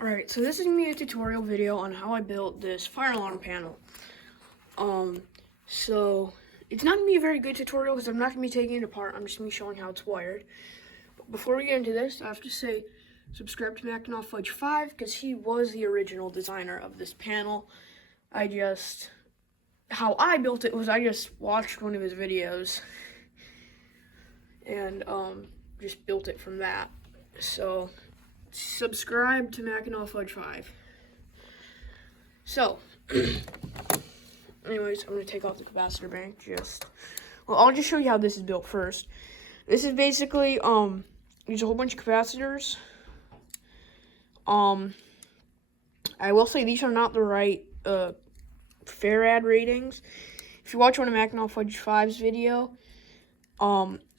Alright, so this is going to be a tutorial video on how I built this fire alarm panel. So it's not going to be a very good tutorial because I'm not going to be taking it apart. I'm just going to be showing how it's wired. But before we get into this, I have to say subscribe to Mackinac Fudge 5 because he was the original designer of this panel. How I built it was I just watched one of his videos and just built it from that. So subscribe to Mackinac Fudge 5. So, anyways, I'm going to take off the capacitor bank I'll just show you how this is built first. This is basically, there's a whole bunch of capacitors. I will say these are not the right, farad ratings. If you watch one of Mackinac Fudge 5's video,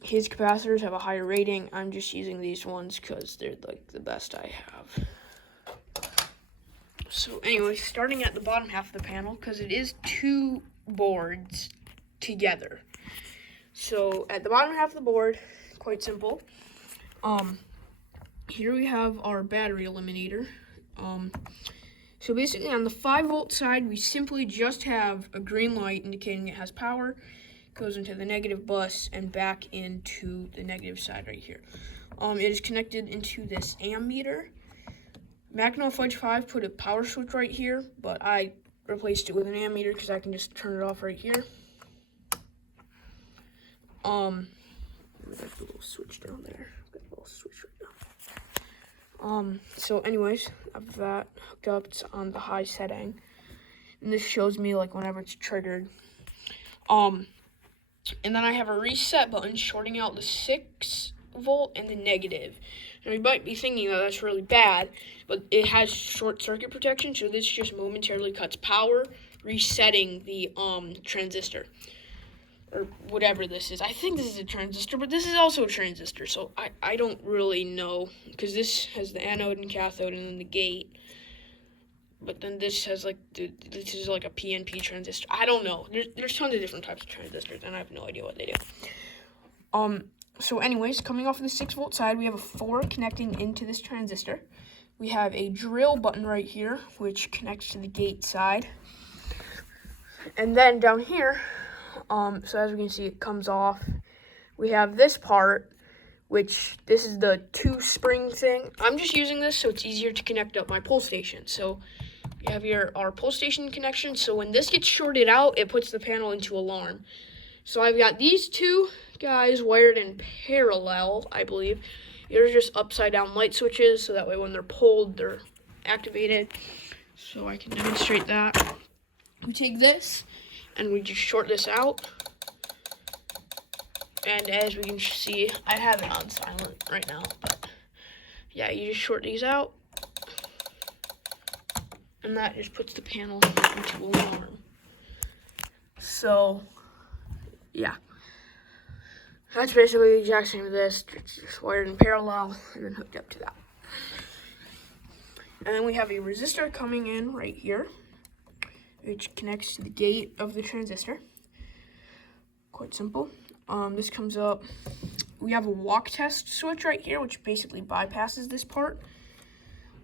his capacitors have a higher rating. I'm just using these ones because they're like the best I have. So anyway, starting at the bottom half of the panel, because it is two boards together. So at the bottom half of the board, quite simple. Here we have our battery eliminator. So basically on the 5-volt side, we simply just have a green light indicating it has power. Goes into the negative bus and back into the negative side right here. It is connected into this ammeter. Mackinac Fudge 5 put a power switch right here, but I replaced it with an ammeter because I can just turn it off right here. There's a little switch down there. Got a little switch right now. So anyways, I have that hooked up. It's on the high setting, and this shows me like whenever it's triggered. And then I have a reset button shorting out the 6-volt and the negative. Now you might be thinking that that's really bad, but it has short circuit protection, so this just momentarily cuts power, resetting the transistor. Or whatever this is. I think this is a transistor, but this is also a transistor, so I don't really know, because this has the anode and cathode and then the gate. But then this has this is like a PNP transistor. I don't know. There's tons of different types of transistors, and I have no idea what they do. So anyways, coming off of the 6-volt side, we have a 4 connecting into this transistor. We have a drill button right here, which connects to the gate side. And then down here, so as we can see, it comes off. We have this part, which this is the 2-spring thing. I'm just using this so it's easier to connect up my pull station. So we have here our pull station connection. So when this gets shorted out, it puts the panel into alarm. So I've got these two guys wired in parallel, I believe. They're just upside down light switches, so that way when they're pulled, they're activated. So I can demonstrate that. We take this and we just short this out. And as we can see, I have it on silent right now, but yeah, you just short these out, and that just puts the panel into alarm. So, yeah. That's basically the exact same as this, just wired in parallel and then hooked up to that. And then we have a resistor coming in right here, which connects to the gate of the transistor. Quite simple. This comes up. We have a walk test switch right here, which basically bypasses this part.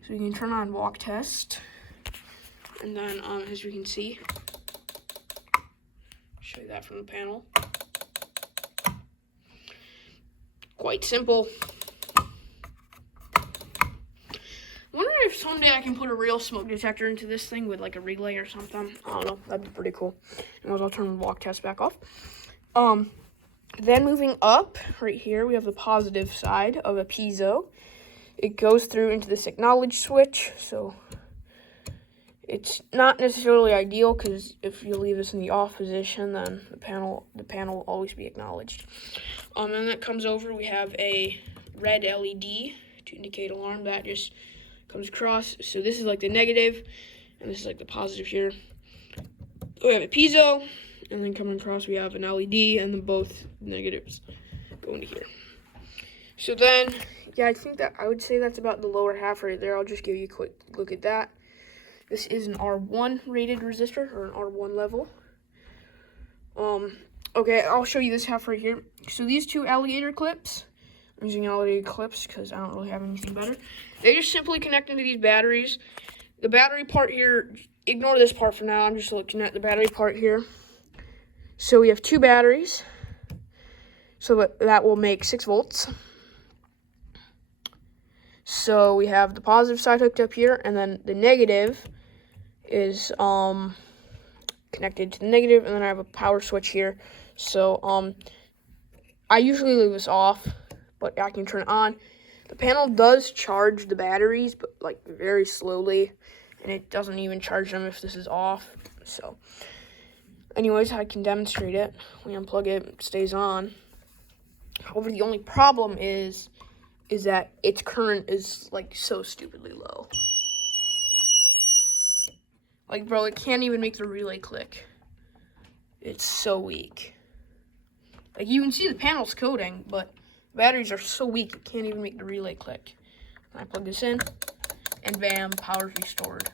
So you can turn on walk test. And then, as you can see, show you that from the panel. Quite simple. I wonder if someday I can put a real smoke detector into this thing with like a relay or something. I don't know. That'd be pretty cool. And I'll turn the walk test back off. Then moving up, right here, we have the positive side of a piezo. It goes through into this acknowledge switch, so it's not necessarily ideal because if you leave this in the off position, then the panel will always be acknowledged. And that comes over, we have a red LED to indicate alarm. That just comes across. So this is like the negative, and this is like the positive here. We have a piezo. And then coming across, we have an LED, and then both negatives go into here. So then, yeah, I would say that's about the lower half right there. I'll just give you a quick look at that. This is an R1 rated resistor, or an R1 level. Okay, I'll show you this half right here. So these two alligator clips I'm using LED clips because I don't really have anything better. They just simply connect into these batteries. The battery part here, ignore this part for now. I'm just looking at the battery part here. So we have 2 batteries. So that will make 6 volts. So we have the positive side hooked up here, and then the negative is connected to the negative, and then I have a power switch here. So I usually leave this off, but I can turn it on. The panel does charge the batteries, but like very slowly, and it doesn't even charge them if this is off. So anyways, I can demonstrate it. We unplug it, it stays on. However, the only problem is that its current is like so stupidly low. Like, bro, it can't even make the relay click. It's so weak. Like, you can see the panel's coding, but the batteries are so weak, it can't even make the relay click. I plug this in, and bam, power's restored.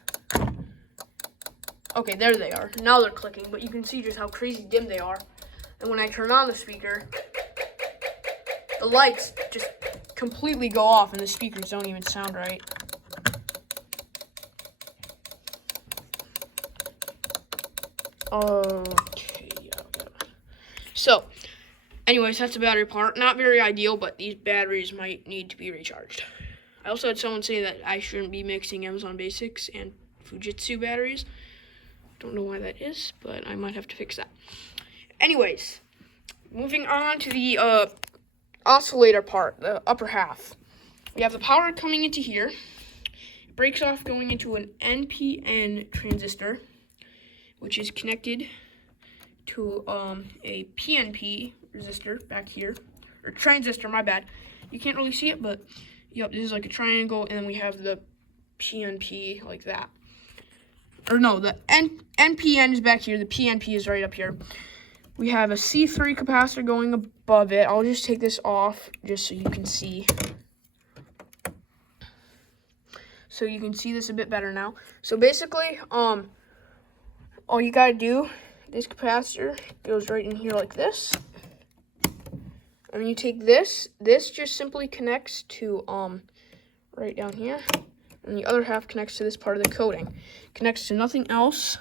Okay, there they are. Now they're clicking, but you can see just how crazy dim they are. And when I turn on the speaker, the lights just completely go off, and the speakers don't even sound right. Okay, yeah. So, anyways, that's the battery part. Not very ideal, but these batteries might need to be recharged. I also had someone say that I shouldn't be mixing Amazon Basics and Fujitsu batteries. Don't know why that is, but I might have to fix that. Anyways, moving on to the oscillator part, the upper half. We have the power coming into here. It breaks off going into an NPN transistor, which is connected to a PNP resistor back here, or transistor, my bad. You can't really see it, but yep, this is like a triangle, and then we have the PNP like that. Or no, the NPN is back here, the PNP is right up here. We have a C3 capacitor going above it. I'll just take this off just so you can see. So you can see this a bit better now. So basically, all you gotta do, this capacitor goes right in here like this. And you take this just simply connects to right down here. And the other half connects to this part of the coating. Connects to nothing else.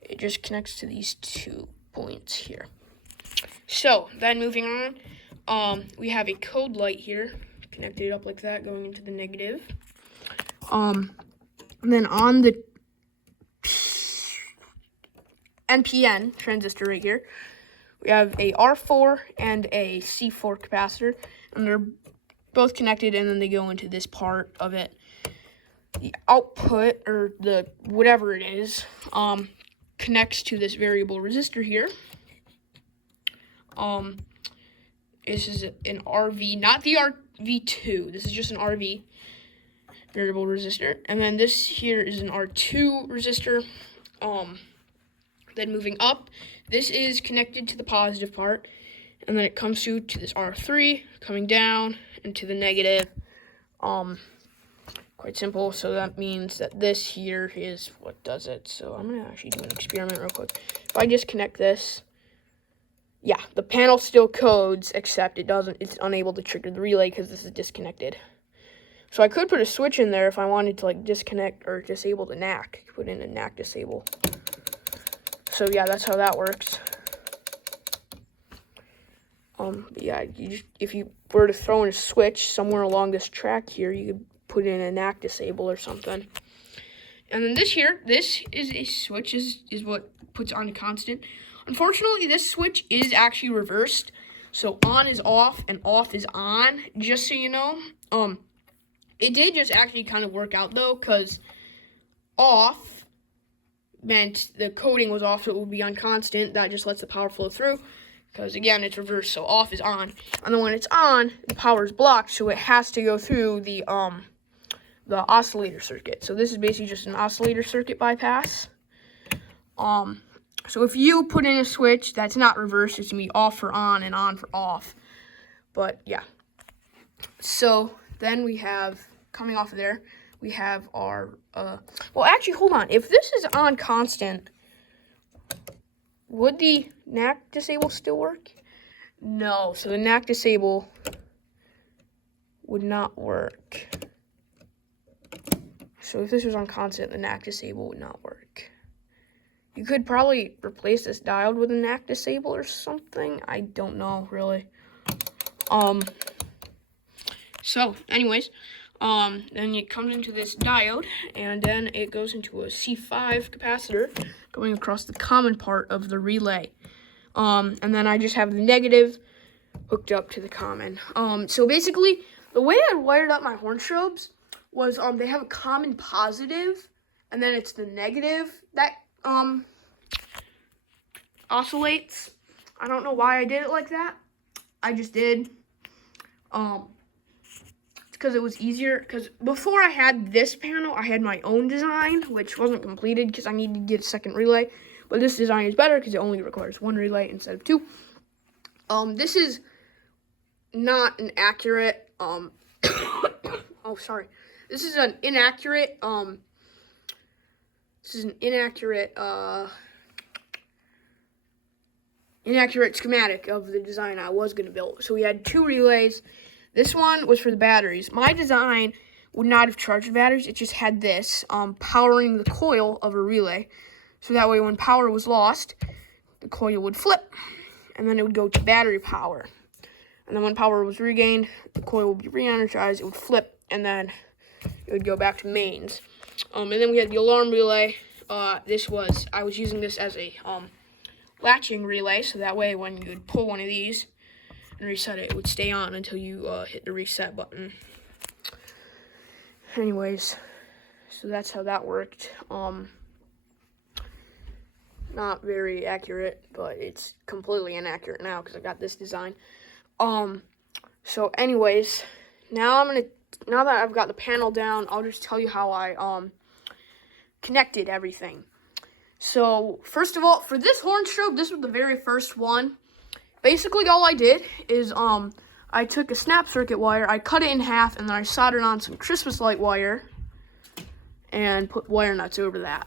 It just connects to these 2 points here. So then moving on, we have a code light here, connected up like that, going into the negative. And then on the NPN transistor right here, we have a R4 and a C4 capacitor, and they're both connected, and then they go into this part of it. The output, or the whatever it is, connects to this variable resistor here. This is an RV, not the RV2. This is just an RV variable resistor, and then this here is an R2 resistor. Then moving up, this is connected to the positive part, and then it comes to this R3, coming down into the negative. Quite simple. So that means that this here is what does it. So I'm gonna actually do an experiment real quick. If I just connect this, yeah, the panel still codes, except it's unable to trigger the relay because this is disconnected. So I could put a switch in there if I wanted to like disconnect or disable the NAC. Put in a NAC disable. So yeah, that's how that works. But yeah, if you were to throw in a switch somewhere along this track here, you could put in a NAC disable or something. And then this is a switch, is what puts on a constant. Unfortunately, this switch is actually reversed. So on is off and off is on, just so you know. It did just actually kind of work out though, because off meant the coding was off, so it would be on constant. That just lets the power flow through, because again, it's reversed, so off is on. And then when it's on, the power is blocked, so it has to go through the oscillator circuit. So this is basically just an oscillator circuit bypass. So if you put in a switch that's not reversed, it's gonna be off for on and on for off. But yeah. So then we have, coming off of there, we have our, well actually, hold on. If this is on constant, would the NAC disable still work? No, so the NAC disable would not work. So if this was on constant, the NAC disable would not work. You could probably replace this diode with a NAC disable or something. I don't know, really. So, anyways, then it comes into this diode, and then it goes into a C5 capacitor going across the common part of the relay. And then I just have the negative hooked up to the common. So basically, the way I wired up my horn strobes was, they have a common positive, and then it's the negative that, oscillates. I don't know why I did it like that. I just did. It's because it was easier. Because before I had this panel, I had my own design, which wasn't completed because I needed to get a second relay. But this design is better because it only requires one relay instead of two. This is not an accurate, oh, sorry. This is an inaccurate, inaccurate schematic of the design I was going to build. So we had two relays. This one was for the batteries. My design would not have charged the batteries. It just had this, powering the coil of a relay. So that way when power was lost, the coil would flip, and then it would go to battery power. And then when power was regained, the coil would be re-energized, it would flip, and then it would go back to mains. And then we had the alarm relay. I was using this as a latching relay, so that way when you would pull one of these and reset it, it would stay on until you hit the reset button. Anyways, so that's how that worked. Not very accurate, but it's completely inaccurate now because I got this design. So anyways, now that I've got the panel down, I'll just tell you how I connected everything. So first of all, for this horn strobe, this was the very first one. Basically all I did is I took a snap circuit wire, I cut it in half, and then I soldered on some Christmas light wire and put wire nuts over that.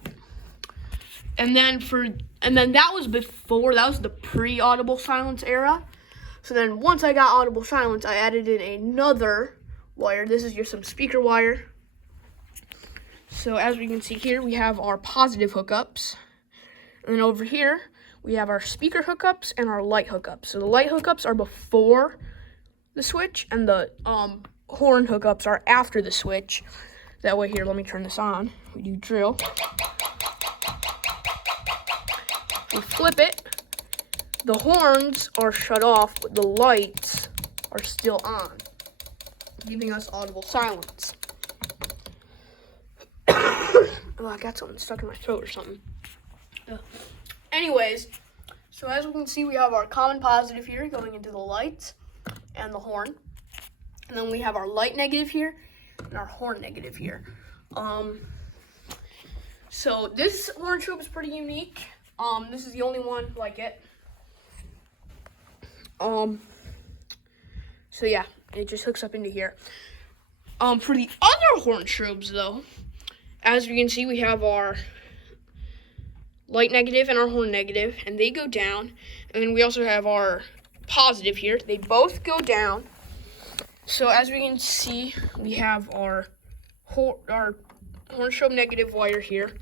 And then that was the pre-audible silence era. So then once I got audible silence, I added in another wire. This is just some speaker wire. So as we can see here, we have our positive hookups. And then over here, we have our speaker hookups and our light hookups. So the light hookups are before the switch, and the horn hookups are after the switch. That way here, let me turn this on. We do drill. We flip it. The horns are shut off, but the lights are still on, giving us audible silence. Oh, I got something stuck in my throat or something. Anyways, so as we can see, we have our common positive here going into the lights and the horn. And then we have our light negative here and our horn negative here. So this horn strobe is pretty unique. This is the only one like it. So yeah, it just hooks up into here. For the other horn strobes though, as we can see, we have our light negative and our horn negative, and they go down. And then we also have our positive here. They both go down. So as we can see, we have our horn strobe negative wire here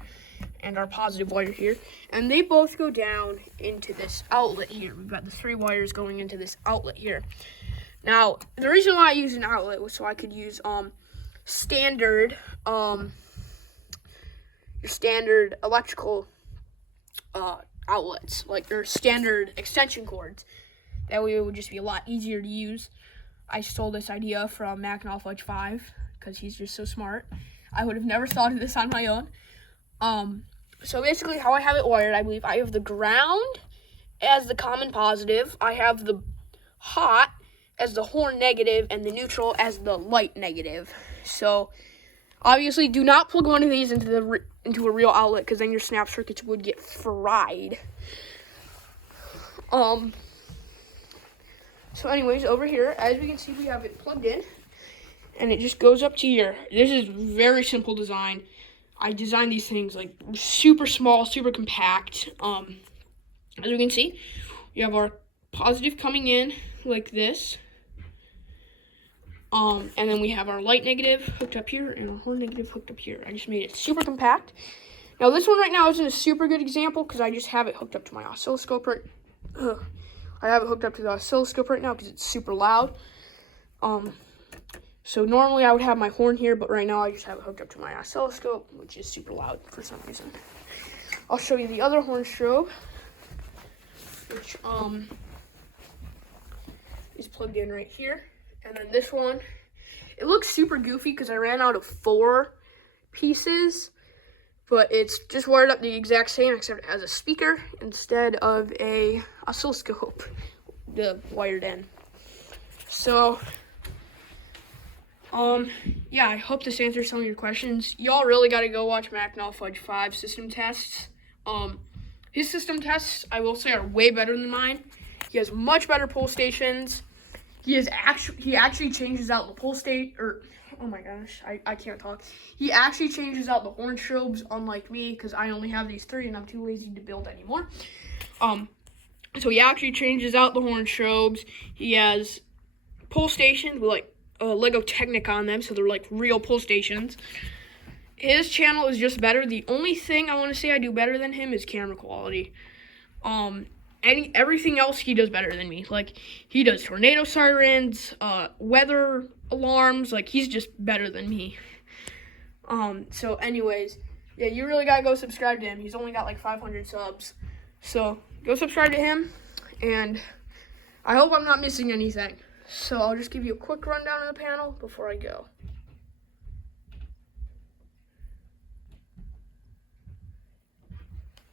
and our positive wire here, and they both go down into this outlet here. We've got the three wires going into this outlet here. Now, the reason why I use an outlet was so I could use standard your standard electrical outlets, like their standard extension cords. That way it would just be a lot easier to use. I stole this idea from Mackinac Fudge 5 because he's just so smart. I would have never thought of this on my own. So basically how I have it wired, I believe I have the ground as the common positive, I have the hot as the horn negative, and the neutral as the light negative. So obviously do not plug one of these into a real outlet, because then your snap circuits would get fried. So anyways, over here, as we can see, we have it plugged in, and it just goes up to here. This is very simple design. I designed these things like super small, super compact. As we can see, we have our positive coming in like this. And then we have our light negative hooked up here and our horn negative hooked up here. I just made it super compact. Now this one right now isn't a super good example because I just have it hooked up to my oscilloscope right. I have it hooked up to the oscilloscope right now because it's super loud. So normally I would have my horn here, but right now I just have it hooked up to my oscilloscope, which is super loud for some reason. I'll show you the other horn strobe, which is plugged in right here. And then this one, it looks super goofy because I ran out of 4 pieces, but it's just wired up the exact same except it has a speaker instead of a oscilloscope, the wired in. So, yeah, I hope this answers some of your questions. Y'all really got to go watch Macnall Fudge 5 system tests. His system tests, I will say, are way better than mine. He has much better pull stations. He actually changes out the pull state, oh my gosh, I can't talk. He actually changes out the horn strobes, unlike me, because I only have these 3 and I'm too lazy to build anymore. So he actually changes out the horn strobes. He has pull stations with like Lego Technic on them, so they're like real pull stations. His channel is just better. The only thing I want to say I do better than him is camera quality. Everything else he does better than me. Like, he does tornado sirens, weather alarms. Like, he's just better than me. So anyways, yeah, you really gotta go subscribe to him. He's only got like 500 subs. So go subscribe to him, and I hope I'm not missing anything. So I'll just give you a quick rundown of the panel before I go.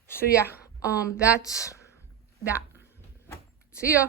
So yeah, that's that. See ya.